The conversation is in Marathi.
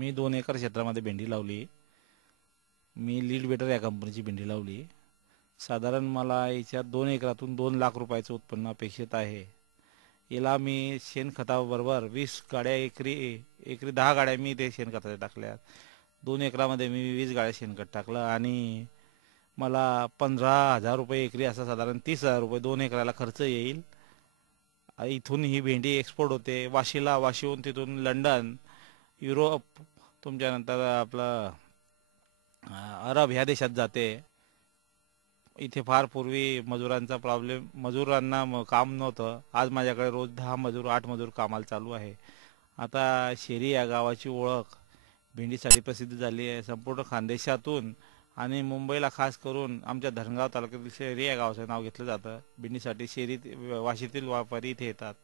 मी दोन एकर क्षेत्रामध्ये भेंडी लावली. मी लीड बेटर या कंपनीची भेंडी लावली. साधारण मला याच्यात दोन एकरातून दोन लाख रुपयाचं उत्पन्न अपेक्षित आहे. याला मी शेणखताबरोबर वीस गाड्या एकरी एकरी दहा गाड्या मी ते शेणखताच्या टाकल्या. दोन एकरामध्ये मी वीस गाड्या शेणखत टाकलं आणि मला पंधरा हजार रुपये एकरी असा साधारण तीस हजार रुपये दोन एकराला खर्च येईल. इथून ही भेंडी एक्सपोर्ट होते. वाशीला वाशीहून तिथून लंडन युरोप तुमच्यानंतर आपलं अरब ह्या देशात जाते. इथे फार पूर्वी मजुरांचा प्रॉब्लेम मजुरांना म- काम नव्हतं. आज माझ्याकडे रोज दहा मजूर आठ मजूर कामाला चालू आहे. आता शेरी या गावाची ओळख भेंडीसाठी प्रसिद्ध झाली आहे. संपूर्ण खानदेशातून आणि मुंबईला खास करून आमच्या धरणगाव तालुक्यातील शेरी या गावाचं नाव घेतलं जातं. भेंडीसाठी शेरी वाशीतील व्यापारी इथे येतात.